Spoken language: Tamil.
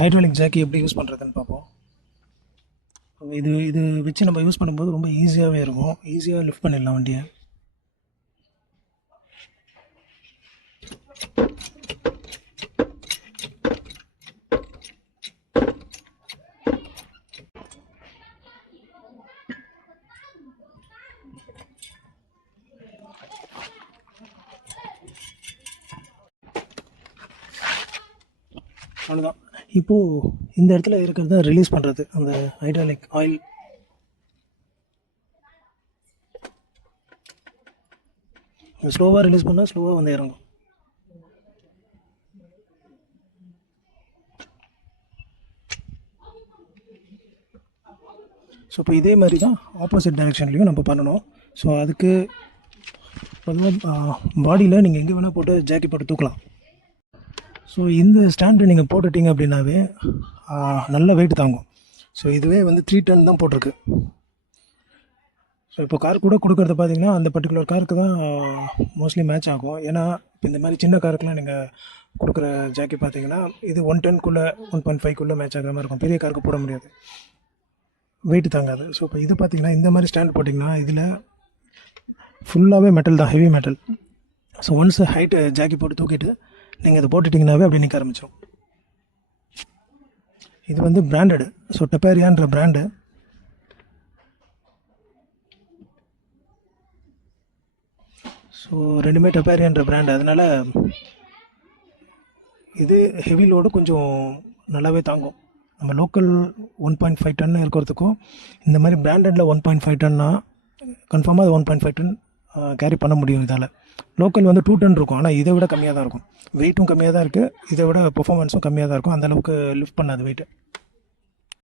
ஹைட்ராலிக் ஜாக்கி எப்படி யூஸ் பண்ணுறதுன்னு பார்ப்போம். இது இது வச்சு நம்ம யூஸ் பண்ணும்போது ரொம்ப ஈஸியாகவே இருக்கும். ஈஸியாக லிஃப்ட் பண்ணிடலாம் வண்டியை. அவ்வளோதான். இப்போது இந்த இடத்துல இருக்கிறத ரிலீஸ் பண்ணுறது அந்த ஹைட்ராலிக் ஆயில். ஸ்லோவாக ரிலீஸ் பண்ணால் ஸ்லோவாக வந்து இறங்கும். ஸோ இப்போ இதே மாதிரி தான் ஆப்போசிட் டைரெக்ஷன்லேயும் நம்ம பண்ணணும். ஸோ அதுக்கு பொதுவாக பாடியில் நீங்கள் எங்கே வேணால் போட்டு ஜாக்கி போட்டு தூக்கலாம். ஸோ இந்த ஸ்டாண்டு நீங்கள் போட்டுட்டிங்க அப்படின்னாவே நல்ல வெயிட் தாங்கும். ஸோ இதுவே வந்து 3 டன் தான் போட்டிருக்கு. ஸோ இப்போ கார் கூட கொடுக்குறது பார்த்தீங்கன்னா அந்த பர்டிகுலர் காருக்கு தான் மோஸ்ட்லி மேட்ச் ஆகும். ஏன்னா இப்போ இந்த மாதிரி சின்ன காருக்குலாம் நீங்கள் கொடுக்குற ஜாக்கி பார்த்தீங்கன்னா இது 1 டன்குள்ளே 1.5 மேட்ச் ஆகிற மாதிரி இருக்கும். பெரிய காருக்கு போட முடியாது, வெயிட் தாங்காது. ஸோ இப்போ இது பார்த்தீங்கன்னா இந்த மாதிரி ஸ்டாண்ட் போட்டிங்கன்னா இதில் ஃபுல்லாகவே மெட்டல் தான், heavy metal. So once height Jackie போட்டு தூக்கிட்டு நீங்கள் இதை போட்டுட்டிங்கனாவே அப்படி நிற்க ஆரம்பிச்சிடும். இது வந்து பிராண்டடு. ஸோ டெப்பேரியான்ற பிராண்டு. ஸோ ரெண்டுமே டெப்பேரியான்ற பிராண்டு. அதனால் இது ஹெவி லோடு கொஞ்சம் நல்லாவே தாங்கும். நம்ம லோக்கல் 1.5 டன் இருக்கிறதுக்கும் இந்த மாதிரி பிராண்டடில் 1.5 டன்னா கன்ஃபார்மாக அது 1.5 டன் கேரி பண்ண முடியும். இதால் லோக்கல் வந்து 2 டன் இருக்கும், ஆனால் இதை விட கம்மியாக தான் இருக்கும். வெயிட்டும் கம்மியாக தான் இருக்குது, இதை விட பெர்ஃபார்மன்ஸும் கம்மியாக தான் இருக்கும். அந்தளவுக்கு லிஃப்ட் பண்ணாது வெயிட்டு.